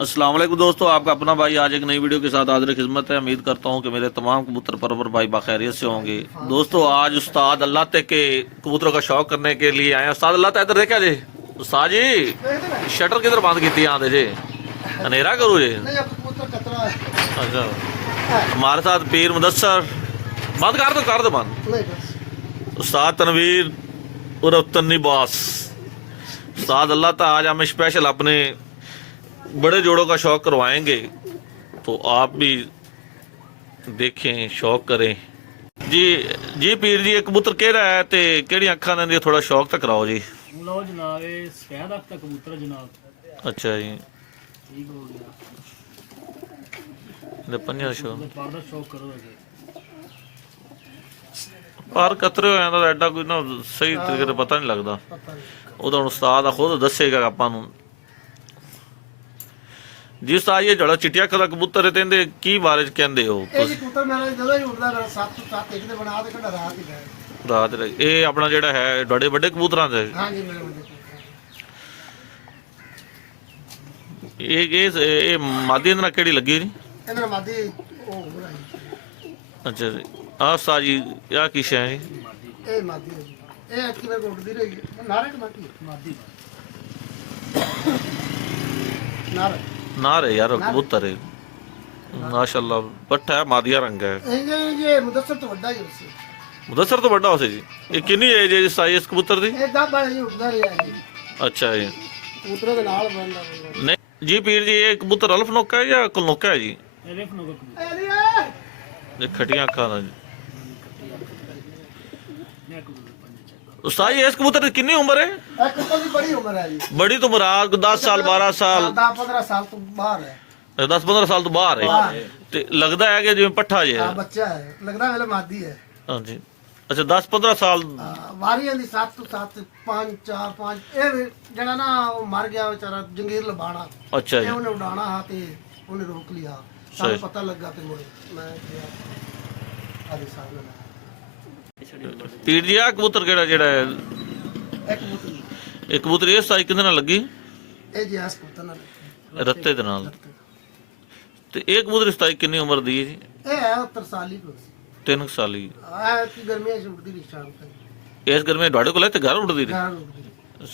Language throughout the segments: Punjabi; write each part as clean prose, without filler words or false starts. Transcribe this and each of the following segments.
अस्सलाम वालेकुम दोस्तों, आपका अपना भाई आज एक नई वीडियो के साथ हाजिर खिदमत है। उम्मीद करता हूं कि मेरे तमाम कबूतर परवर भाई बाखैरियत से होंगे। दोस्तों आज उस्ताद अल्लाह तक के कबूतरों का शौक करने के लिए आए। उस्ताद अल्लाह तक इधर देखा जी। उस्ताद जी शटर किधर बंद की आते जी, अंधेरा करो जी। अच्छा हमारे साथ पीर मुदस्सर, बंद कर दो बंद। उस्ताद तनवीर उर्फ तन्नी बॉस। उस्ताद अल्लाह तक आज हमें स्पेशल अपने बड़े जोड़ों का शौक करवाएंगे, तो आप भी देखें, शौक करें जी। जी पीर जी, एक कबूतर केड़ा है ते केड़ी अखां ने थोड़ा शौक तक कराओ जी। लो जनाब, ये सफेद अख दा कबूतर जनाब। अच्छा जी, ठीक हो गया। ले पंजा शो पर दा शौक करो अगे। पर कतरे हो जांदा एडा कोई ना सही तरीके से पता नहीं लगदा। ਉਹ ਤਾਂ ਉਸਤਾਦ ਆ ਖੁਦ ਦੱਸੇਗਾ ਆਪਾਂ ਨੂੰ ਜੀ। ਉਸਤਾਦ ਇਹ ਜਿਹੜਾ ਚਿੱਟੀਆਂ ਅੱਖਾਂ ਦਾ ਕਬੂਤਰ ਹੈ, ਤੇ ਕੀ ਬਾਰੇ ਚ ਕਹਿੰਦੇ ਹੋ? ਇਹ ਜੀ ਕਬੂਤਰ ਮੇਰਾ ਜਦੋਂ ਹੀ ਉੱਡਦਾ ਮੇਰਾ 7 ਇੱਕ ਦੇ ਬਣਾ ਦੇ ਘੜਾ ਰਾਤ ਹੀ ਗਏ। ਰਾਤ ਇਹ ਆਪਣਾ ਜਿਹੜਾ ਹੈ ਵੱਡੇ ਵੱਡੇ ਕਬੂਤਰਾਂ ਦਾ ਹਾਂਜੀ ਮੇਰੇ ਵੱਡੇ ਇਹ ਮਾਦੀ ਨਾਲ ਕਿਹੜੀ ਲੱਗੀ ਜੀ? ਇਹਨਾਂ ਨਾਲ ਮਾਦੀ ਉਹ ਬਣਾਈ। ਅੱਛਾ ਜੀ, ਆਹ ਉਸਤਾਦ ਜੀ ਆਹ ਕੀ ਸ਼ੈ ਹੈ? ਇਹ ਮਾਦੀ ਹੈ ਜੀ। ਇਹ ਕਿਵੇਂ ਉੱਡਦੀ ਰਹੀ ਨਾਰੇ ਕਿ ਮਾਦੀ मादी ਨਾਰੇ ਨਾ ਰੇ ਯਾਰ ਕਬੂਤਰ ਹੈ ਮਾਸ਼ਾਅੱਲਾ, ਪੱਠਾ ਹੈ, ਮਾਦੀਆ ਰੰਗ ਹੈ। ਇਹ ਮੁਦੱਸਰ ਤੋਂ ਵੱਡਾ ਹੀ ਉਸੇ। ਮੁਦੱਸਰ ਤੋਂ ਵੱਡਾ ਉਸੇ ਜੀ। ਇਹ ਕਿੰਨੀ ਏਜ ਹੈ ਜੀ ਸਾਈ ਇਸ ਕਬੂਤਰ ਦੀ? ਇਹ ਦਾਬਾ ਜੀ ਉੱਡਦਾ ਰਿਹਾ ਜੀ। ਅੱਛਾ ਜੀ, ਕਬੂਤਰ ਦੇ ਨਾਲ ਬੰਦਾ ਨਹੀਂ ਜੀ ਪੀਰ ਜੀ, ਇਹ ਕਬੂਤਰ ਅਲਫ ਨੋਕਾ ਹੈ ਜਾਂ ਕੁਲਨੋਕਾ ਹੈ ਜੀ? ये देख नो कबूतर। ਇਹ ਨਹੀਂ ਇਹ ਖਟੀਆਂ ਅੱਖਾਂ ਦਾ ਜੀ। ये कबूतर पंजे चेक। उस्ताद जी इस कबूतर की कितनी उम्र है? ਇਹ ਕਬੂਤਰ ਦੀ ਬੜੀ ਉਮਰ ਹੈ ਜੀ। बड़ी तो मुराद 10 साल 12 साल 10-15 ਸਾਲ ਤੋਂ ਬਾਹਰ ਹੈ। 10-15 साल तो बाहर है, ते लगता है कि जिवें पट्ठा जे ਆ है। ਬੱਚਾ ਹੈ, ਲੱਗਦਾ ਵੇਲੇ ਮਾਦੀ ਹੈ। हाँ जी, अच्छा 10-15 साल। ਵਾਰੀਆਂ ਦੀ 7 ਤੋਂ 7 5 4 5 ਇਹ ਜਿਹੜਾ ਨਾ ਉਹ ਮਰ ਗਿਆ ਵਿਚਾਰਾ ਜੰਗੀਰ ਲਬਾਣਾ। अच्छा ਇਹ जी, ਉਹਨੇ ਉਡਾਣਾ ਹਾਂ ਤੇ ਉਹਨੇ ਰੋਕ ਲਿਆ। ਸਾਨੂੰ ਪਤਾ ਲੱਗਾ ਤੇ ਮੈਂ ਗਿਆ ਆਦੇ ਸਾਹਮਣੇ पीर जी आ कबूतर केड़ा जेड़ा है? ਇੱਕ ਕਬੂਤਰ एक कबूतर ये साई किदे नाल लगी? ਇਹ ਜੀ ਆਸ ਕਬੂਤਰ ਨਾਲ रत्ते दे नाल। ते एक कबूतर इसताई कितनी उम्र दी है जी? ਇਹ ਹੈ 70 ਸਾਲ ਹੀ ਕੋਲ 3 साल ही। ਆ ਕਿ ਗਰਮੀਆਂ ਚ ਉੱਡਦੀ ਰਹੀ ਸ਼ਾਮ ਤੱਕ। इस गर्मी ढाड़े को लेते घर उड़दी रही? ਘਰ ਉੱਡਦੀ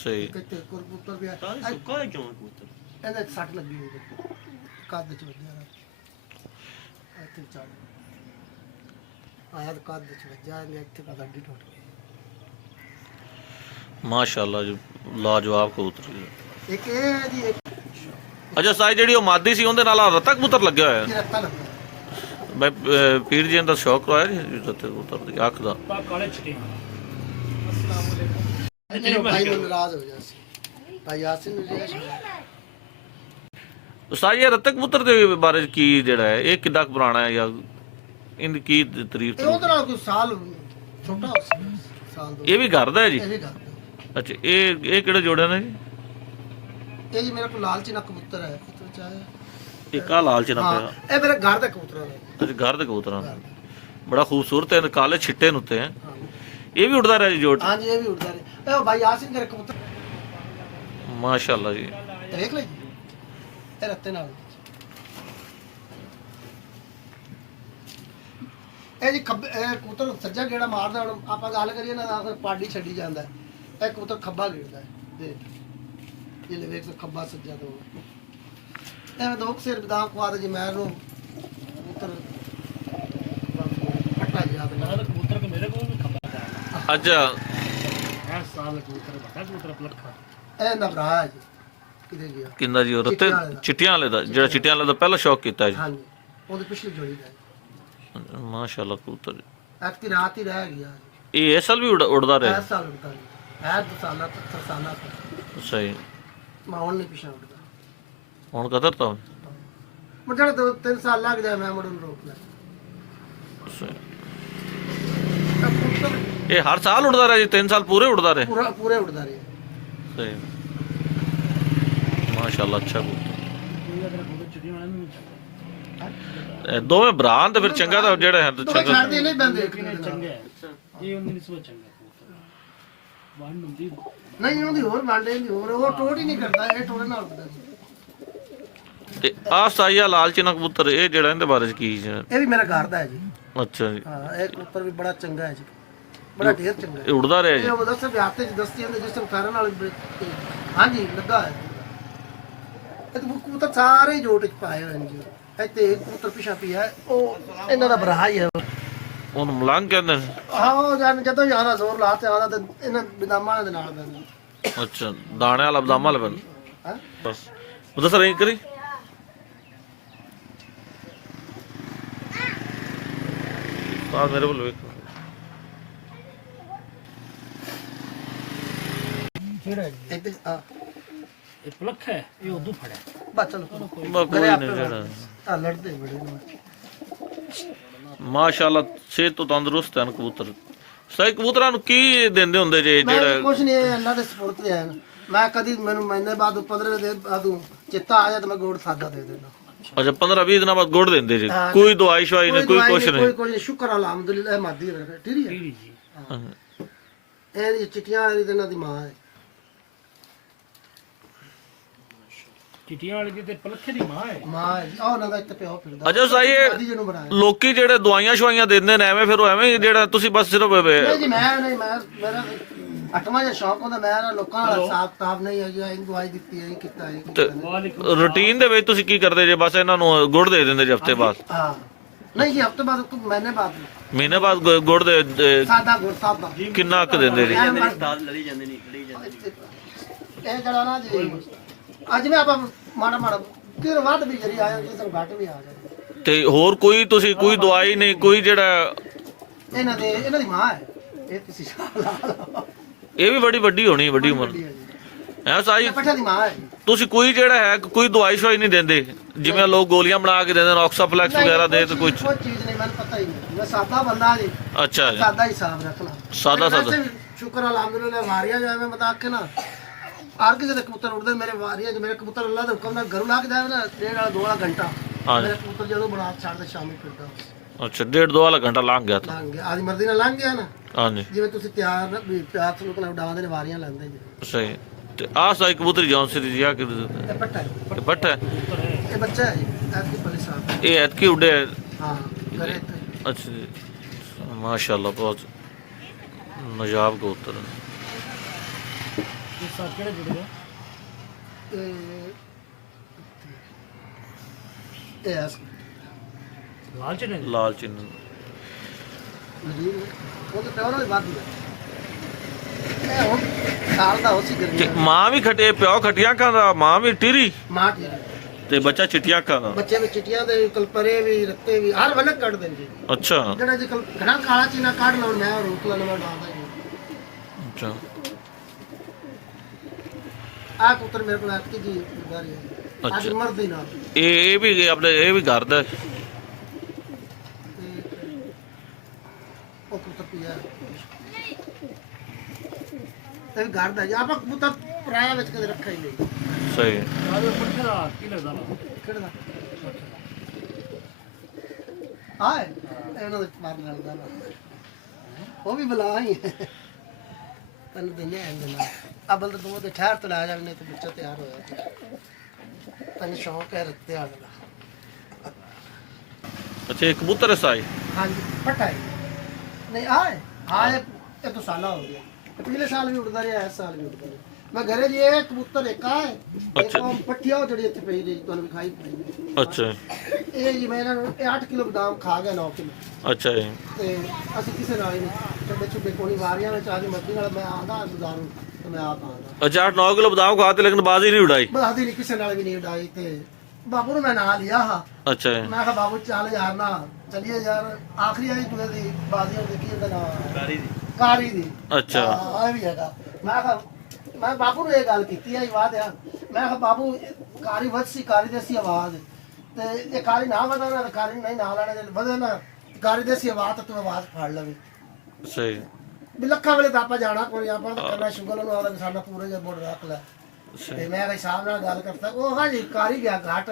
सही। ਕਿਤੇ ਕਬੂਤਰ ਵੀ सुक्का है क्यों कबूतर? ਇਹਦੇ ਸੱਟ ਲੱਗੀ ਹੋਈ ਕੱਦ ਚ ਵੱਜਿਆ ਇੱਥੇ ਚੱਲ ਆਇਆ ਤਾਂ ਕੱਦ ਚ ਵੱਜਿਆ ਇਹਨੇ ਇੱਥੇ ਪਤਾ ਹੱਡੀ ਟੁੱਟ ਗਈ। माशाअल्लाह जी, लाजवाब कबूतर जी। ਇੱਕ ਇਹ ਹੈ ਜੀ ਇੱਕ अच्छा साई जेड़ी ओ मादी सी उहदे नाल रत्ता कबूतर लग्या होया है? ਰੱਤਾ ਲੱਗਾ। मैं पीर जी ਦਾ ਸ਼ੌਕ ਹੋਇਆ ਜੀ ਰत्ते कबूतर ਦੀ ਅੱਖ ਦਾ। पा काले छटे। ਇਹ ਭਾਈ ਨੂੰ ਨਾਰਾਜ਼ ਹੋ ਗਿਆ ਸੀ। ਭਾਈ ਆਸਿਮ ਨੂੰ ਜਿਹੜਾ ਸੀ ਉਸਤਾਦ ਇਹ ਰਤਕ ਕਬੂਤਰ ਦੇ ਬਾਰੇ ਕੀ ਜਿਹੜਾ ਹੈ, ਇਹ ਕਿੰਨਾ ਕੁ ਪੁਰਾਣਾ ਹੈ ਜਾਂ ਇਹਦੀ ਕੀ ਤਾਰੀਫ? ਇਹ ਉਹਦੇ ਨਾਲ ਕੋਈ ਸਾਲ ਛੋਟਾ ਹੋ ਸੀ ਸਾਲ ਦੋ। ਇਹ ਵੀ ਘਰ ਦਾ ਹੈ ਜੀ? ਇਹ ਵੀ ਕਰਦਾ। ਅੱਛਾ ਇਹ ਕਿਹੜੇ ਜੋੜੇ ਨੇ ਜੀ? ਇਹ ਜੀ ਮੇਰੇ ਕੋਲ ਲਾਲਚੀ ਨਾ ਕਬੂਤਰ ਹੈ ਕਿਤੋਂ ਚਾਹੇ। ਇੱਕ ਆ ਲਾਲ ਚ ਨਾ ਹਾਂ ਪਿਆ। ਇਹ ਮੇਰੇ ਘਰ ਦਾ ਕਬੂਤਰ ਹੈ। ਅੱਛਾ ਘਰ ਦੇ ਕਬੂਤਰਾਂ ਦਾ ਬੜਾ ਖੂਬਸੂਰਤ ਹੈ, ਕਾਲੇ ਛਿੱਟੇ ਨੂੰ ਉੱਤੇ ਹੈ। ਹਾਂ ਇਹ ਵੀ ਉੱਡਦਾ ਰਿਹਾ ਜੀ ਜੋੜ? ਹਾਂਜੀ ਇਹ ਵੀ ਉੱਡਦਾ ਰਿਹਾ। ਇਹ ਭਾਈ ਆਸਿਮ ਦੇ ਕਬੂਤਰ ਮਾਸ਼ਾਅੱਲਾ ਜੀ। ਇਹ ਦੇਖ ਲੈ ਜੀ ਇਹ ਰੱਤੇ ਨਾਲ ਇਹ ਜੀ ਇਹ ਕਬੂਤਰ ਸੱਜਾ ਗੇੜਾ ਮਾਰਦਾ। ਹੁਣ ਆਪਾਂ ਗੱਲ ਕਰੀਏ ਨਾ ਤਾਂ ਪਾਡੀ ਛੱਡੀ ਜਾਂਦਾ ਹੈ। ਇਹ ਕਬੂਤਰ ਖੱਬਾ ਗੇੜਦਾ ਹੈ। ਦੇਖ ਇਹ ਲੈ ਵੇਖ ਖੱਬਾ ਸੱਜਾ ਦੋ ਐਵੇਂ ਦੋ ਸਿਰ ਬਦਾਮ ਖਵਾ ਦੇ ਜੀ ਮੈਂ ਨੂੰ ਕਬੂਤਰ ਫਟਾ ਜਾ मैं तो कबूतर को मेरे को भी खपा है। ਅੱਛਾ 10 साल कबूतर बड़ा कबूतर पलट ਇਹ ਨਾ ਭਰਾ ਹੈ ਜੀ ਕਿਤੇ ਗਿਆ। ਕਿੰਦਾ ਜੀ ਉਹ ਰੱਤੇ ਚਿੱਟੀਆਂ ਵਾਲੇ ਦਾ, ਜਿਹੜਾ ਚਿੱਟੀਆਂ ਵਾਲੇ ਦਾ ਪਹਿਲਾ ਸ਼ੌਕ ਕੀਤਾ ਜੀ? ਹਾਂਜੀ ਉਹਦੇ ਪਿਛਲੀ ਜੋੜੀ ਦਾ ਮਾਸ਼ਾਅੱਲਾ ਕਬੂਤਰ ਐਕਤੀ ਰਾਤ ਹੀ ਰਹਿ ਗਿਆ। ਇਹ ਇਸ ਸਾਲ ਵੀ ਉੱਡਦਾ ਰਿਹਾ? ਐਸਾ ਲੱਗਦਾ ਜੀ ਐ ਦਸਾਨਾ ਤਰਸਾਨਾ ਸਹੀ। ਮਾਹੌਲ ਨਹੀਂ ਪਿਛਾ ਉੱਡਦਾ। ਹੁਣ ਕਦਰ ਤਾਂ ਮੁੰਡਾ 2-3 ਸਾਲ ਲੱਗ ਜਾਏ ਮੈਂ ਮੁੰਡੇ ਨੂੰ ਰੋਕ ਲੈ। ਸਹੀ। ਤਾਂ ਕਬੂਤਰ ਇਹ ਹਰ ਸਾਲ ਉੱਡਦਾ ਰਿਹਾ ਜੀ? 3 ਸਾਲ ਪੂਰੇ ਉੱਡਦਾ ਰਿਹਾ? ਪੂਰੇ ਉੱਡਦਾ ਰਿਹਾ। सही माशाल्लाह, अच्छा कबूतर छुट्टी वाले नहीं चंगा। दोवें भरा ते फिर चंगा तो जेड़ा है ਤੂੰ चंगा। ਛੱਡਦੇ ਨਹੀਂ ਬੰਦੇ चंगे ये उन्हें नहीं सोच चंगा कबूतर। वन नंदी ਨਹੀਂ ਉਹਦੀ ਹੋਰ ਬਾਂਡੇ ਦੀ ਹੋਰ ਉਹ ਟੋਟ ਹੀ ਨਹੀਂ ਕਰਦਾ, ਇਹ ਟੋੜੇ ਨਾਲ ਉੱਡਦਾ। ਤੇ ਆਹ ਸਾਈਆ ਲਾਲ ਚੀਨਾ ਕਬੂਤਰ ਇਹ ਜਿਹੜਾ ਇਹਦੇ ਬਾਰੇ ਚ ਕੀ ਜੀ? ਇਹ ਵੀ ਮੇਰਾ ਘਰ ਦਾ ਹੈ ਜੀ। ਅੱਛਾ ਜੀ, ਹਾਂ ਇਹ ਕਬੂਤਰ ਵੀ ਬੜਾ ਚੰਗਾ ਹੈ ਜੀ, ਬੜਾ ਢੇਰ ਚੰਗਾ ਹੈ। ਇਹ ਉੜਦਾ ਰਿਹਾ ਜੀ? ਇਹ ਉਹ ਦੱਸ ਵਿਆਹਤੇ ਚ ਦਸਤੀ ਹੁੰਦੇ ਜਿਸ ਤਰ੍ਹਾਂ ਕਾਰਨ ਨਾਲ ਹਾਂਜੀ ਲੱਗਾ ਹੈ। ਇਹ ਤਾਂ ਕਬੂਤਰ ਸਾਰੇ ਜੋਟ ਚ ਪਾਏ ਹੋਏ ਨੇ ਜੀ। ਇੱਥੇ ਇੱਕ ਕਬੂਤਰ ਪਿਛਾ ਪਿਆ ਉਹ ਇਹਨਾਂ ਦਾ ਭਰਾ ਹੀ ਹੈ। ਉਹਨੂੰ ਮਲੰਗ ਕਹਿੰਦੇ ਨੇ? ਹਾਂ ਉਹ ਜਦੋਂ ਜ਼ਿਆਦਾ ਜ਼ੋਰ ਲਾਤੇ ਆਦਾ ਤੇ ਇਹਨਾਂ ਬਦਾਮਾਂ ਦੇ ਨਾਲ ਪੈਂਦਾ। ਅੱਛਾ, ਦਾਣੇ ਵਾਲਾ ਬਦਾਮਾਂ ਵਾਲਾ ਪੈਂਦਾ? ਹਾਂ ਬਸ ਉਹਦਾ ਸਰ ਇਹ ਕਰੀ ਆ ਮੇਰੇ ਵੱਲ ਵੇਖ। ਕਿਹੜਾ ਇੱਥੇ ਆ ਇਹ ਪਲੱਖ ਹੈ, ਇਹ ਉਦੋਂ ਫੜਿਆ। ਬਸ ਚਲੋ ਕੋਈ ਨਹੀਂ ਜਿਹੜਾ ਆ ਲੜਦੇ ਬੜੇ ਨੇ। ਮਾਸ਼ਾਅੱਲਾ ਸਿਹਤ ਤੋਂ ਤੰਦਰੁਸਤ ਹਨ ਕਬੂਤਰ। ਸਹੀ ਕਬੂਤਰਾਂ ਨੂੰ ਕੀ ਦਿੰਦੇ ਹੁੰਦੇ ਜੇ ਮੈਂ ਜਿਹੜਾ? ਕੁਛ ਨਹੀਂ, ਇਹ ਅੱਲਾ ਦੇ ਸਪੁਰਦ ਤੇ ਹੈ। ਮੈਂ ਕਦੀ ਮੈਨੂੰ ਮਹੀਨੇ ਬਾਅਦ 15 ਦਿਨ ਬਾਅਦ ਚਿੱਤਾ ਆ ਜਾ ਤਾਂ ਮੈਂ ਗੋੜ ਸਾਦਾ ਦੇ ਦੇਣਾ। ਅੱਛਾ 15-20 ਦਿਨਾਂ ਬਾਅਦ ਗੁੜ ਦਿੰਦੇ ਜੀ? ਹਾਂ, ਕੋਈ ਦਵਾਈ ਸ਼ਵਾਈ ਨਹੀਂ, ਕੋਈ ਕੁਛ ਕੋਈ ਨਹੀਂ? ਕੋਈ ਸ਼ੁਕਰ ਅਲਹਮਦੁਲਿਲਾ ਮਾਦੀ ਹੈ ਠੀਕ ਹੈ। ਜੀ ਇਹ ਚਿੱਟੀਆਂ ਵਾਲੀ ਤੇ ਇਹਨਾਂ ਦੀ ਮਾਂ ਹੈ। ਚਿੱਟੀਆਂ ਵਾਲੀ ਦੀ ਤੇ ਪਲੱਖੇ ਦੀ ਮਾਂ ਹੈ। ਮਾਂ ਹੈ ਆ ਉਹਨਾਂ ਦਾ ਇੱਕ ਪਿਓ ਫਿਰਦਾ। ਅੱਛਾ ਸਹੀ ਇਹ ਮਾਦੀ ਜਿਹਨੂੰ ਬਣਾਇਆ ਲੋਕੀ ਜਿਹੜੇ ਦਵਾਈਆਂ ਸ਼ਵਾਈਆਂ ਦਿੰਦੇ ਨੇ ਐਵੇਂ ਫਿਰ ਉਹ ਐਵੇਂ ਹੀ ਜਿਹੜਾ ਤੁਸੀਂ ਬਸ ਸਿਰਫ ਨਹੀਂ ਜੀ ਮੈਂ ਨਹੀਂ, ਮੈਂ ਮੇਰਾ ਅਟਮਾ ਜਿਹਾ ਸ਼ੌਕ ਹੁੰਦਾ। ਮੈਂ ਨਾ ਲੋਕਾਂ ਨਾਲ ਹਿਸਾਬ ਕਿਤਾਬ ਨਹੀਂ ਹੈ ਜੀ ਇਹ ਦਵਾਈ ਦਿੱਤੀ ਹੈ ਇਹ ਕੀਤਾ ਹੈ ਕੀਤਾ ਨਹੀਂ। ਵਾਲੇਕੁਮ ਰੂਟੀਨ ਦੇ ਵਿੱਚ ਤੁਸੀਂ ਕੀ ਕਰਦੇ ਜੇ? ਬਸ ਇਹਨਾਂ ਨੂੰ ਗੁੜ ਦੇ ਦਿੰਦੇ ਜੇ ਹਫਤੇ ਬਾਅਦ? ਹਾਂ ਨਹੀਂ ਜੀ ਹਫਤੇ ਬਾਅਦ ਮਹੀਨੇ ਬਾਅਦ ਮਹੀਨੇ ਬਾਅਦ ਗੁੜ ਦੇ ਸਾਦਾ ਗੁੜ ਸਾਦਾ ਕਿੰਨਾ ਕੁ ਦਿੰਦੇ ਜੀ? ਇਹ ਜਿਹੜਾ ਨਾ ਜੀ ਅੱਜ ਮੈਂ ਆਪਾਂ ਮਾੜਾ ਮਾੜਾ ਕਿਰ ਵੱਧ ਵੀ ਜਰੀ ਆਇਆ ਜਿਸ ਨੂੰ ਘੱਟ ਵੀ ਆ ਜਾਏ। ਤੇ ਹੋਰ ਕੋਈ ਤੁਸੀਂ ਕੋਈ ਦਵਾਈ ਨਹੀਂ ਕੋਈ ਜਿਹੜਾ? ਇਹਨਾਂ ਦੀ ਮਾਂ ਹੈ ਇਹ ਤੁਸੀਂ ਲਾ ਲਓ। ਇਹ ਵੀ ਬੜੀ ਵੱਡੀ ਹੋਣੀ, ਵੱਡੀ ਉਮਰ ਐ ਸਾਈ। ਪੱਠਾ ਦੀ ਮਾਂ ਹੈ। ਤੁਸੀਂ ਕੋਈ ਜਿਹੜਾ ਹੈ ਕੋਈ ਦਵਾਈ ਸ਼ਵਾਈ ਨਹੀਂ ਦਿੰਦੇ ਜਿਵੇਂ ਲੋਕ ਗੋਲੀਆਂ ਬਣਾ ਕੇ ਦਿੰਦੇ ਨੇ ਆਕਸਾਫਲੈਕਸ ਵਗੈਰਾ ਦੇ ਤੇ ਕੁਝ? ਕੋਈ ਚੀਜ਼ ਨਹੀਂ, ਮੈਨੂੰ ਪਤਾ ਹੀ ਨਹੀਂ। ਮੈਂ ਸਾਦਾ ਬੰਦਾ ਜੀ, ਅੱਛਾ ਜੀ, ਸਾਦਾ ਹਿਸਾਬ ਰੱਖਣਾ। ਸਾਦਾ ਵੈਸੇ ਸਾਦਾ। ਵੀ ਸ਼ੁਕਰ ਅਲਹਮਦੁਲਿਲਾ ਵਾਰੀਆਂ ਜਾਵੇ ਮੈਂ ਤਾਂ ਆਖੇ ਨਾ ਹਰ ਕਿਸੇ ਦੇ ਕਬੂਤਰ ਉੱਡਦੇ ਮੇਰੇ ਵਾਰੀਆਂ ਚ। ਮੇਰੇ ਕਬੂਤਰ ਅੱਲਾ ਦੇ ਹੁਕਮ ਨਾਲ ਘਰੋਂ ਲਾ ਕੇ ਜਾਵੇ ਨਾ 1.5 2 ਘੰਟਾ ਹਾਂਜੀ। ਮੇਰੇ ਕਬੂਤਰ ਜਦੋਂ ਬਣਾ ਛੱਡਦੇ ਸ਼ਾਮੀ ਫਿਰਦਾ ਅੱਛਾ 1.5 ਵਾਲਾ ਘੰਟਾ ਲੰਘ ਗਿਆ ਤਾਂ? ਲੰਘ ਗਿਆ ਆਦੀ ਮਰਜ਼ੀ ਨਾਲ ਲੰਘ ਗਿਆ ਨਾ। ਹਾਂਜੀ ਜਿਵੇਂ ਤੁਸੀਂ ਤਿਆਰ ਨਾ ਵੀ ਪਿਆਰ ਤੋਂ ਕੋਲ ਉਡਾਉਂਦੇ ਨੇ ਵਾਰੀਆਂ ਲੈਂਦੇ ਜੀ। ਸਹੀ। ਤੇ ਆਹ ਸਾਈ ਕਬੂਤਰੀ ਜੌਂਸੀ ਦੀ ਜੀ ਆ ਕਿ ਇਹ ਪੱਟਾ ਹੈ, ਬੱਟ ਹੈ? ਇਹ ਬੱਚਾ ਹੈ ਜੀ ਐਤਕੀ ਪਲੀ ਸਾਹਿਬ। ਇਹ ਐਤਕੀ ਉੱਡੇ? ਹਾਂ ਘਰੇ ਇੱਥੇ। ਅੱਛਾ ਜੀ, ਮਾਸ਼ਾਅੱਲਾ ਬਹੁਤ ਨਜਾਬ ਕਬੂਤਰ ਨੇ। ਇਹ ਸਾ ਕਿਹੜੇ ਜੁੜੇ ਆ? ਇਹ ਐਸ ਲਾਲ ਚਨੇ ਦੇ? ਲਾਲ ਚਿੰਨ ਨਦੀਮ ਉਹ ਤਾਂ ਪਿਓ ਨਾਲ ਹੀ ਵੱਧ ਗਿਆ। ਇਹ ਹੁਣ ਸਾਲ ਦਾ ਹੋਸੀ ਤੇ ਗਰਮੀ ਮਾਂ ਵੀ ਖਟੇ ਪਿਓ ਖਟੀਆਂ ਖਾਂਦਾ, ਮਾਂ ਵੀ ਟੀਰੀ ਮਾਂ ਠੀਕ ਤੇ ਬੱਚਾ ਚਿੱਟੀਆਂ ਖਾਂਦਾ? ਬੱਚੇ ਵੀ ਚਿੱਟੀਆਂ ਦੇ ਕਲਪਰੇ ਵੀ ਰੱਤੇ ਵੀ ਹਰ ਵਲਕ ਕੱਢ ਦੇਣ ਜੀ। ਅੱਛਾ ਜਿਹੜਾ ਜੇ ਘਣਾ ਕਾਲਾ ਚੀਨਾ ਕੱਢ ਲਾਉਣ ਮੈਂ ਰੋਕ ਲਾ ਲਵਾਂ ਡਾਲਦਾ ਜੀ। ਅੱਛਾ। ਆ ਪੁੱਤਰ ਮੇਰੇ ਕੋਲ ਐਤਕੀ ਜੀ ਗੁਜ਼ਾਰੀ ਹੈ ਅੱਜ ਅੱਛਾ। ਮਰਦੀ ਨਾਲ। ਇਹ ਵੀ ਆਪਣੇ ਇਹ ਵੀ ਘਰ ਦਾ? ਉਹ ਪੁੱਤਰ ਪਿਆ ਤੇ ਘਰ ਦਾ ਜੀ ਆਪਾਂ ਪੁੱਤਰ ਪਰਾਇਆ ਵਿੱਚ ਕਦੇ ਰੱਖਿਆ ਹੀ ਨਹੀਂ। ਸਹੀ। ਆਹ ਪੱਠੇ ਦਾ ਕੀ ਲੱਗਦਾ ਵਾ? ਕਿਹੜਾ ਆਏ ਇਹਨਾਂ ਦੇ ਮਾਰ ਲੱਗਦਾ ਨਾ ਉਹ ਵੀ ਬਲਾ ਹੀ ਹੈ। ਤੈਨੂੰ ਦਿੰਨੇ ਆਂ ਦਿਨਾ ਅਬਲ ਤਾਂ ਦੋ ਤੇ ਠਹਿਰ ਤੇ ਲਾ ਜਾਣੇ ਤੇ ਬੱਚਾ ਤਿਆਰ ਹੋਇਆ। ਤੈਨੂੰ ਸ਼ੌਕ ਹੈ ਰੱਤੇ ਆਣ ਦਾ? ਅੱਛਾ ਇਹ ਕਬੂਤਰ ਹੈ ਸਾਈ? ਹਾਂਜੀ ਪਟਾ ਹੈ ਨਹੀਂ ਆਏ ਆਏ ਇਹ ਤਾਂ ਸਾਲਾ ਹੋ ਗਿਆ। ਪਿਛਲੇ ਸਾਲ ਵੀ ਉੱਡਦਾ ਰਿਹਾ ਇਸ ਸਾਲ ਵੀ ਉੱਡਦਾ ਰਿਹਾ। ਮੈਂ ਘਰੇ ਜੀ ਇਹ ਕਬੂਤਰ ਇੱਕ ਆ ਇੱਕ ਅੱਛਾ। ਉਹ ਪੱਠੀਆ ਉਹ ਜਿਹੜੀ ਇੱਥੇ ਪਈ ਜੀ ਤੁਹਾਨੂੰ ਵਿਖਾਈ ਪਈ। ਅੱਛਾ ਇਹ ਜੀ ਮੈਂ ਇਹਨਾਂ ਨੂੰ ਇਹ 8 ਕਿਲੋ ਬਦਾਮ ਖਾ ਗਿਆ 9 ਕਿਲੋ ਅੱਛਾ ਜੀ। ਤੇ ਅਸੀਂ ਕਿਸੇ ਨਾਲ ਹੀ ਨਹੀਂ ਛੱਡੇ ਛੁੱਡੇ ਕੋਣੀ ਵਾਰੀਆਂ ਵਿੱਚ ਆ ਕੇ ਮਰਜ਼ੀ ਨਾਲ ਮੈਂ ਆਂਦਾ ਬਾਜ਼ਾਰੋਂ ਤੇ ਮੈਂ ਆਪ ਆਂਦਾ ਅੱਛਾ 8-9 ਕਿਲੋ ਬਦਾਮ ਖਾਤੇ ਲੇਕਿਨ ਬਾਜ਼ੀ ਨਹੀਂ ਉਡਾਈ? ਬਾਦੀ ਨਹੀਂ ਕਿਸੇ ਨਾਲ ਵੀ ਨਹੀਂ ਉਡਾਈ। ਤੇ ਬਾਬੂ ਨੂੰ ਮੈਂ ਨਾਲ ਲਿਆ ਹਾਂ। ਅੱਛਾ ਜੀ। ਮੈਂ ਕਿਹਾ ਬਾਬੂ ਚੱਲ ਯਾਰ ਨਾ ਚਲੀਏ ਯਾਰ ਆਖਰੀ ਵਾਲੀ ਟੂਏ ਦੀ ਬਾਜ਼ੀਆਂ ਦੇਖੀ ਇਹਦਾ ਨਾਮ ਕਾਰੀ ਦੀ। ਅੱਛਾ ਹਾਂ ਇਹ ਵੀ ਹੈਗਾ। ਮੈਂ ਬਾਬੂ ਨੂੰ ਇਹ ਗੱਲ ਕੀਤੀ ਹੈ ਵਾਦ ਆ। ਮੈਂ ਕਿਹਾ ਬਾਬੂ ਕਾਰੀ ਵੱਧਸੀ ਕਾਰੀ ਦੇਸੀ ਆਵਾਜ਼ ਤੇ ਇਹ ਕਾਰੀ ਨਾ ਵਧਾਣਾ ਕਾਰੀ ਨਹੀਂ ਨਾ ਲੈਣੇ ਵਧੇ ਨਾ ਕਾਰੀ ਦੇਸੀ ਆਵਾਜ਼ ਤਾਂ ਤੂੰ ਆਵਾਜ਼ ਫੜ ਲਵੇ। ਸਹੀ। ਵੀ ਲੱਖਾਂ ਵੇਲੇ ਤਾਂ ਆਪਾਂ ਜਾਣਾ ਕੋਈ ਆਪਾਂ ਤਾਂ ਕਰਨਾ ਸ਼ੁਗਰ ਨੂੰ ਆਦਾ ਸਾਡਾ ਪੂਰੇ ਜਿਹਾ ਬੋਰਡ ਰੱਖ ਲੈ। ਤੇ ਮੈਂ ਹਿਸਾਬ ਨਾਲ ਗੱਲ ਕਰਤਾ ਉਹ ਹਾਂਜੀ ਕਾਰੀ ਗਿਆ ਘਾਟ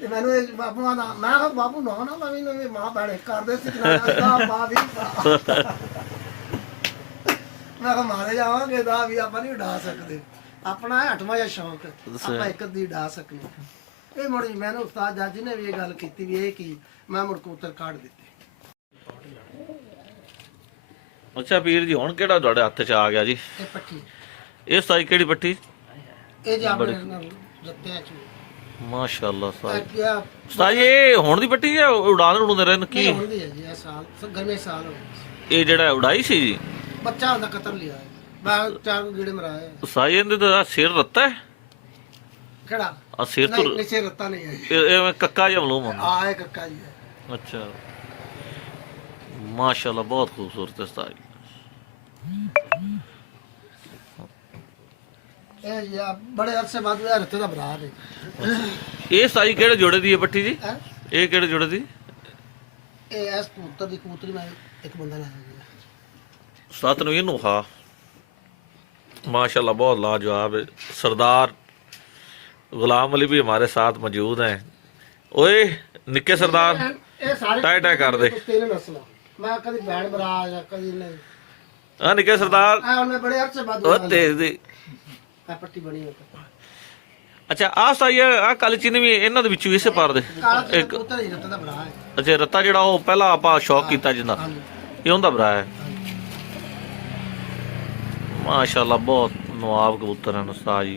ਤੇ ਮੈਨੂੰ ਇਹ ਬਾਬੂ ਆਂਦਾ ਮੈਂ ਕਿਹਾ ਬਾਬੂ ਨਾ ਨਵੀਂ ਨਵੀਂ ਮਾਂ ਭੈਣੇ ਕਰਦੇ ਸੀ ਨਾ ਮਾਂ ਵੀ ਮੈਂ ਕਿਹਾ ਮਾਰੇ ਜਾਵਾਂਗੇ ਦਾ ਵੀ ਆਪਾਂ ਨਹੀਂ ਉਡਾ ਸਕਦੇ, ਆਪਣਾ ਹੈ 8ਵਾਂ ਜਿਹਾ ਸ਼ੌਂਕ, ਆਪਾਂ ਇੱਕ ਦੀ ਉਡਾ ਸਕਦੇ ਹਾਂ। ਇਹ ਮੁੜ ਮੈਨੂੰ ਉਸਤਾਦ ਜਾਜੀ ਨੇ ਵੀ ਇਹ ਗੱਲ ਕੀਤੀ ਵੀ ਇਹ ਕੀ, ਮੈਂ ਮੁੜ ਕਬੂਤਰ ਕੱਢ ਦਿੱਤੇ। ਅੱਛਾ ਪੀਰ ਜੀ, ਹੁਣ ਕਿਹੜਾ ਤੁਹਾਡੇ ਹੱਥ 'ਚ ਆ ਗਿਆ ਜੀ? ਇਹ ਪੱਠੀ, ਇਹ ਸਾਈ ਕਿਹੜੀ ਪੱਟੀ? ਇਹ ਜੀ ਆਪਣੇ ਰੱਤਿਆਂ ਚ ਮਾਸ਼ਾਅੱਲਾ ਸਾਈ। ਇਹ ਕਿਆ ਸਾਈ ਇਹ ਹੁਣ ਦੀ ਪੱਟੀ ਹੈ, ਉਡਾਣ ਉਡਾਉਂਦੇ ਰਹਿਣ ਕੀ? ਕੀ ਹੁੰਦੀ ਹੈ ਜੀ, ਇਹ ਸਾਲ ਗਰਮੇ ਸਾਲ ਹੋ ਗਏ। ਇਹ ਜਿਹੜਾ ਉਡਾਈ ਸੀ ਜੀ, ਬੱਚਾ ਉਹਦਾ ਕਤਲ ਲਿਆ ਹੈ, ਮੈਂ 4 ਗੇੜੇ ਮਰਾਏ। ਸਾਈ ਇਹਦੇ ਤਾਂ ਸਿਰ ਰੱਤਾ ਹੈ, ਕਿਹੜਾ ਆ ਸਿਰ ਤੋਂ ਨਹੀਂ ਨੀਚੇ ਰੱਤਾ ਨਹੀਂ ਹੈ, ਇਹ ਕੱਕਾ ਜਿਹਾ ਮਲੂਮ ਹੁੰਦਾ। ਆ ਇਹ ਕੱਕਾ ਜੀ ਹੈ। अच्छा माशाल्लाह बहुत खूबसूरत है साई। ਇਹ ਜੀ ਆ ਬੜੇ ਅਰਸੇ ਬਾਅਦ ਇਹ ਰੱਤੇ ਦਾ ਬਰਾ ਹੈ। ਇਹ ਸਾਈ ਕਿਹੜੇ ਜੋੜੇ ਦੀ ਹੈ ਪੱਟੀ ਜੀ? ਹੈਂ? ਇਹ ਕਿਹੜੇ ਜੋੜੇ ਦੀ? ਇਹ ਐਸ ਕਬੂਤਰ ਦੀ ਕਬੂਤਰੀ ਮੈਂ ਇੱਕ ਬੰਦਾ ਲਾਇਆ ਜੀ। साथ ਨੂੰ ਇਹਨੂੰ ਖਾ माशाल्लाह बहुत लाजवाब है। सरदार गुलाम अली भी हमारे साथ मौजूद हैं। ओए निक्के सरदार ਇਹ ਸਾਰੇ टाई टाई कर दे। ਤਿੰਨ ਨਸਲਾਂ, ਮੈਂ ਕਦੀ ਬੈਣ ਬਰਾ ਜਾਂ ਕਦੀ ਨਹੀਂ। हाँ निक्के सरदार ਆ ਉਹਨੇ ਬੜੇ ਅਰਸੇ ਬਾਅਦ ओ तेरी ਆ ਪੱਟੀ ਬਣੀ ਹੋਈ। अच्छा आ साई आ काली चीनी भी ਇਹਨਾਂ ਦੇ ਵਿੱਚੋਂ ਇਸੇ ਪਾਰ ਦੇ ਕਾਲਾ ਤੇ ਇੱਕ ਕਬੂਤਰ ਹੀ ਰੱਤੇ ਦਾ ਬਰਾ ਹੈ। ਅੱਛਾ ਰੱਤਾ ਜਿਹੜਾ ਉਹ ਪਹਿਲਾਂ ਆਪਾਂ ਸ਼ੌਕ ਕੀਤਾ ਜਿੰਦਾ ਹਾਂਜੀ ਇਹ ਹੁੰਦਾ ਭਰਾ ਹੈ। माशाल्लाह बहुत नवाब कबूतर हैं उस्ताद जी,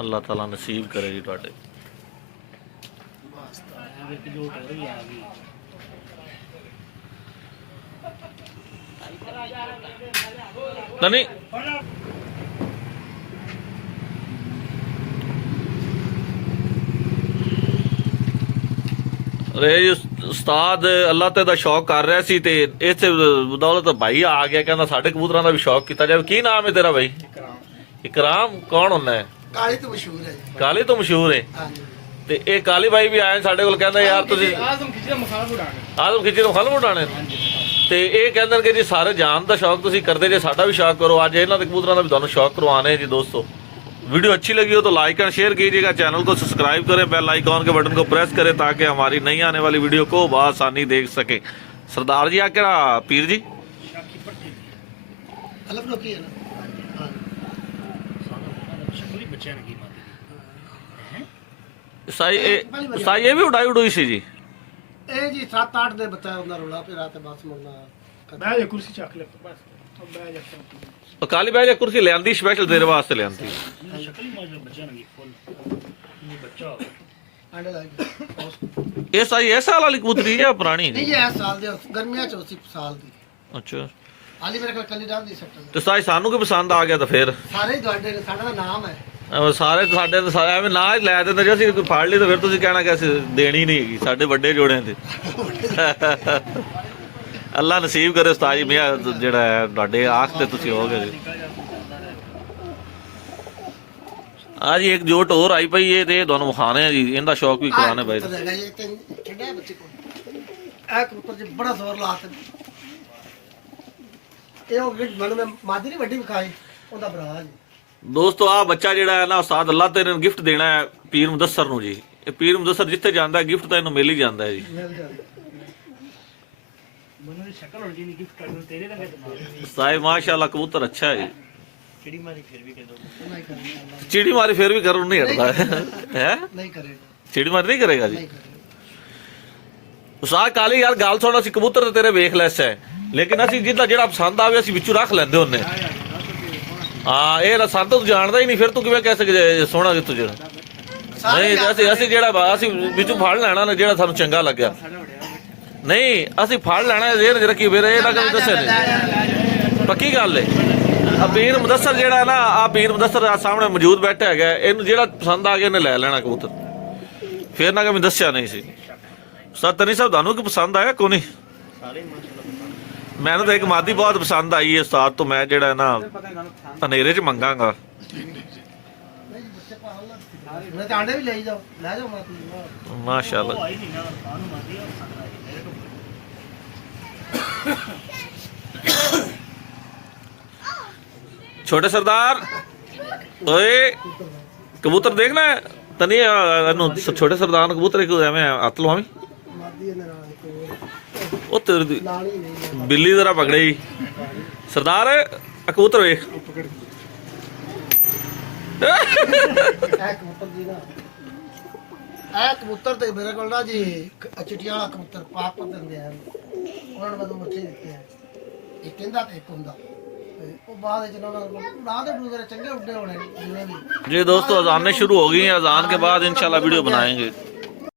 अल्लाह ताला नसीब करे जी ਤੁਹਾਡੇ। ਬਸ ਤਾਂ ਇਹ ਇੱਕ ਜੋਟ ਹੋਰ ਵੀ ਆ ਗਈ। नहीं अरे जी ਉਸਤਾਦ ਅੱਲਾਹ ਤੇ ਦਾ ਸ਼ੌਕ ਕਰ ਰਿਹਾ ਸੀ ਤੇ ਇਸੇ ਬਦੌਲਤ ਭਾਈ ਆ ਗਿਆ, ਕਹਿੰਦਾ ਸਾਡੇ ਕਬੂਤਰਾਂ ਦਾ ਵੀ ਸ਼ੌਕ ਕੀਤਾ ਜਾਵੇ। ਕੀ ਨਾਮ ਹੈ ਤੇਰਾ ਭਾਈ? ਇਕਰਾਮ। ਕੌਣ ਹੁੰਦਾ ਹੈ? ਕਾਲੀ ਤੋਂ ਮਸ਼ਹੂਰ ਹੈ ਜੀ। ਕਾਲੀ ਤੋਂ ਮਸ਼ਹੂਰ ਹੈ। ਹਾਂਜੀ ਤੇ ਇਹ ਕਾਲੀ ਭਾਈ ਵੀ ਆਏ ਸਾਡੇ ਕੋਲ, ਕਹਿੰਦਾ ਯਾਰ ਤੁਸੀਂ ਆਜ਼ਮ ਖਿਚੜਾ ਮਸਾਲਾ ਉਡਾਣੇ। ਆਦਮ ਖਿੱਚੀ ਨੂੰ ਖਲਮ ਉਡਾਣੇ ਹਾਂਜੀ ਤੇ ਇਹ ਕਹਿੰਦੇ ਨੇ ਕਿ ਜੀ ਸਾਰੇ ਜਾਨ ਦਾ ਸ਼ੌਕ ਤੁਸੀਂ ਕਰਦੇ ਜੇ, ਸਾਡਾ ਵੀ ਸ਼ੌਕ ਕਰੋ। ਅੱਜ ਇਹਨਾਂ ਦੇ ਕਬੂਤਰਾਂ ਦਾ ਵੀ ਤੁਹਾਨੂੰ ਸ਼ੌਕ करवाने जी दोस्तों। वीडियो अच्छी लगी हो तो लाइक एंड शेयर कीजिएगा, चैनल को सब्सक्राइब करें, बेल आइकॉन के बटन को प्रेस करें ताकि हमारी नई आने वाली वीडियो को बआसानी देख सके। सरदार जी आ क्या पीर जी? ਸ਼ਾਕੀ ਪੱਟੀ ਅਲਫ ਲੋਕੀ ਹੈ ਨਾ। ਹਾਂਜੀ ਸ਼ਕਲੀ ਬੱਚਿਆਂ ਨੇ ਕੀ ਮਾਤੀ। साई ये भी उड़ाई उड़ुई सी जी? ਇਹ ਜੀ 7-8 ਦੇ ਬੱਚਾ ਹੁੰਦਾ ਰੋਲਾ ਫਿਰ ਰਾਤੇ ਬਸ ਮੁੜਨਾ। ਬਹਿ ਜਾ ਕੁਰਸੀ ਚੱਕ ਲੈ ਬਸ ਬਹਿ ਜਾ। और काली भाई कुर्सी लियांदी स्पेशल तेरे वास्ते लियांदी। ਸ਼ਕਲੀ ਮਾਜਾ ਬੱਚਿਆਂ ਨੇ ਫੁੱਲ ਇਹ ਬੱਚਾ ਆਂਡੇ ਲੱਗ ये साई ऐसा वाली कबूतरी है या पुरानी ਨਹੀਂ जी? ਇਹ ਸਾਲ ਦੇ ਗਰਮੀਆਂ ਚ 80 ਸਾਲ ਦੀ अच्छा ਹਾਲੀ ਮੇਰੇ ਕੋਲ ਕੱਲੀ ਡਾਲ ਦੀ ਸੈਕਟਰ तो साई सानू की पसंद आ गया तो फिर ਸਾਰੇ ਹੀ ਤੁਹਾਡੇ ਨੇ, ਸਾਡਾ ਦਾ ਨਾਮ ਹੈ। ਸਾਰੇ ਸਾਡੇ ਤੇ ਸਾਰੇ ਐਵੇਂ ਨਾ ਹੀ ਲੈ ਦਿੰਦੇ ਜੇ ਅਸੀਂ ਕੋਈ ਫੜ ਲਈ ਤਾਂ ਫਿਰ ਤੁਸੀਂ ਕਹਿਣਾ ਕਿ ਅਸੀਂ ਦੇਣੀ ਨਹੀਂ ਹੈਗੀ ਸਾਡੇ ਵੱਡੇ ਜੋੜਿਆਂ ਤੇ। ਅੱਲਾ ਨਸੀਬ ਕਰੇ ਉਸਤਾਦ ਜੀ ਮੀਆਂ ਜਿਹੜਾ ਹੈ ਤੁਹਾਡੇ ਆਖ ਤੇ ਤੁਸੀਂ ਹੋਗੇ ਜੀ। ਆ ਜੀ ਇੱਕ ਜੋਟ ਹੋਰ ਆਈ ਪਈ ਇਹ ਤੇ ਤੁਹਾਨੂੰ ਵਿਖਾਣੇ ਆ ਜੀ, ਇਹਦਾ ਸ਼ੌਕ ਵੀ ਕਰਾਣੇ ਬਾਈ। ਕਿਹੜਾ ਬੱਚੇ ਕੋਲ ਇਹ ਕਬੂਤਰ ਜੀ ਬੜਾ ਜ਼ੋਰ ਲਾਤ। ਇਹ ਉਹ ਗਿੱਟ ਮੈਨੂੰ ਮਾਦੀ ਨਹੀਂ ਵੱਡੀ ਵਿਖਾਈ ਉਹਦਾ ਭਰਾ ਜੀ। ਦੋਸਤੋ ਆ ਬੱਚਾ ਜਿਹੜਾ ਹੈ ਨਾ ਉਸਤਾਦ ਅੱਲਾ ਤੇ ਨੇ ਗਿਫਟ ਦੇਣਾ ਹੈ ਪੀਰ ਮੁਦੱਸਰ ਨੂੰ ਜੀ। ਇਹ ਪੀਰ ਮੁਦੱਸਰ ਜਿੱਥੇ ਜਾਂਦਾ ਗਿਫਟ ਤਾਂ ਇਹਨੂੰ ਮਿਲ ਹੀ ਜਾਂਦਾ ਹੈ ਜੀ। ਮਿਲ ਜਾਂਦਾ ਮੈਨੂੰ ਦੀ ਸ਼ਕਲ ਹੁਣ ਜੀ ਨਹੀਂ ਗਿਫਟ ਕਰ ਦਿੰਦੇ ਤੇਰੇ ਰੰਗੇ ਤੇ ਸਾਹਿਬ ਮਾਸ਼ਾਅੱਲਾ ਕਬੂਤਰ ਅੱਛਾ ਹੈ ਜੀ। ਚਿੜੀ ਮਾਰੀ ਫਿਰ ਵੀ ਕਰ ਦੋ ਨਹੀਂ ਕਰੇਗਾ ਚਿੜੀ ਮਾਰੀ ਫਿਰ ਵੀ ਕਰਨ ਨਹੀਂ ਹਟਦਾ ਹੈ। ਨਹੀਂ ਕਰੇਗਾ ਚਿੜੀ ਮਾਰੀ ਨਹੀਂ ਕਰੇਗਾ ਜੀ। ਨਹੀਂ ਕਰੇਗਾ। ਉਸਤਾਦ ਕਾਲੀ ਯਾਰ ਗੱਲ ਸੁਣ, ਅਸੀਂ ਕਬੂਤਰ ਤੇ ਤੇਰੇ ਵੇਖ ਲੈਸ ਹੈ ਲੇਕਿਨ ਅਸੀਂ ਜਿੱਦਾਂ ਜਿਹੜਾ ਪਸੰਦ ਆਵੇ ਅਸੀਂ ਵਿੱਚੋਂ ਰੱਖ ਲੈਂਦੇ ਹੁੰਨੇ। ਹਾਂ ਇਹ ਨਾ ਸਾਨੂੰ ਤੂੰ ਜਾਣਦਾ ਹੀ ਨਹੀਂ, ਫਿਰ ਤੂੰ ਕਿਵੇਂ ਕਹਿ ਸਕਦੇ ਸੋਹਣਾ ਕਿ ਤੂੰ ਜਿਹੜਾ ਨਹੀਂ। ਅਸੀਂ ਜਿਹੜਾ ਅਸੀਂ ਵਿੱਚੋਂ ਫੜ ਲੈਣਾ ਨਾ ਜਿਹੜਾ ਸਾਨੂੰ ਚੰਗਾ ਲੱਗਿਆ। ਨਹੀਂ ਅਸੀਂ ਫੜ ਲੈਣਾ ਇਹ ਰੱਖੀ ਫਿਰ ਇਹ ਨਾ ਕਦੇ ਦੱਸਿਆ ਨਹੀਂ। ਪੱਕੀ ਗੱਲ ਹੈ। ਆ ਪੀਰ ਮੁਦੱਸਰ ਜਿਹੜਾ ਨਾ ਆ ਪੀਰ ਮੁਦੱਸਰ ਸਾਹਮਣੇ ਮੌਜੂਦ ਬੈਠਾ ਹੈਗਾ, ਇਹਨੂੰ ਜਿਹੜਾ ਪਸੰਦ ਆ ਗਿਆ ਇਹਨੇ ਲੈ ਲੈਣਾ ਕਬੂਤਰ। ਫਿਰ ਨਾ ਕਿ ਦੱਸਿਆ ਨਹੀਂ ਸੀ। ਸਤਨੀ ਸਾਹਿਬ ਤੁਹਾਨੂੰ ਕੀ ਪਸੰਦ ਆਇਆ ਕੋਈ ਨਹੀਂ? ਮੈਨੂੰ ਤਾਂ ਇੱਕ ਮਾਦੀ ਬਹੁਤ ਪਸੰਦ ਆਈ ਹੈ ਉਸਤਾਦ ਤੋਂ, ਮੈਂ ਜਿਹੜਾ ਨਾ ਹਨੇਰੇ 'ਚ ਮੰਗਾਂਗਾ। ਮੈਂ ਤਾਂ ਆਂਡੇ ਵੀ ਲੈ ਜਾਓ ਮਾਤੀ। ਮਾਸ਼ਾਅੱਲਾ ਆਈ ਨਹੀਂ ਨਾ ਸਾਨੂੰ ਮਾਦੀ ਆ ਮੇਰੇ ਤੋਂ छोटे सरदार ओए कबूतर देखना है तनी छोटे सरदार कबूतर एक एवं हथ लवावी ਮਾਦੀ ਇਹਦੇ ਨਾਲ ਇੱਕ ओ तेरी दी ਲਾਣੀ ਨਹੀਂ बिल्ली जरा पकड़े सरदार ਕਬੂਤਰ ਵੇਖ ਇਹ ਕਬੂਤਰ ਜੀ ਨਾ ਇਹ ਕਬੂਤਰ ਤੇ ਮੇਰੇ ਕੋਲ ਨਾ ਜੀ ਚਿੱਟੀਆਂ ਵਾਲਾ ਕਬੂਤਰ ਪਾਕ ਪੱਤਰ ਦੇ ਆ ਉਹਨਾਂ ਨੇ ਮੈਨੂੰ ਬੱਚੇ ਦਿੱਤੇ ਆ ਇੱਕ ਕਹਿੰਦਾ ਤੇ ਇੱਕ ਹੁੰਦਾ ਤੇ ਉਹ ਬਾਅਦ ਵਿੱਚ ਉਹਨਾਂ ਨੂੰ ਨਾ ਦੇ ਡੂਗਰੇ ਚੰਗੇ ਉੱਡੇ ਹੋਣੇ ਜਿਵੇਂ ਵੀ जी दोस्तों अजानें शुरू हो गई हैं, अजान के बाद इंशाल्लाह वीडियो बनाएंगे।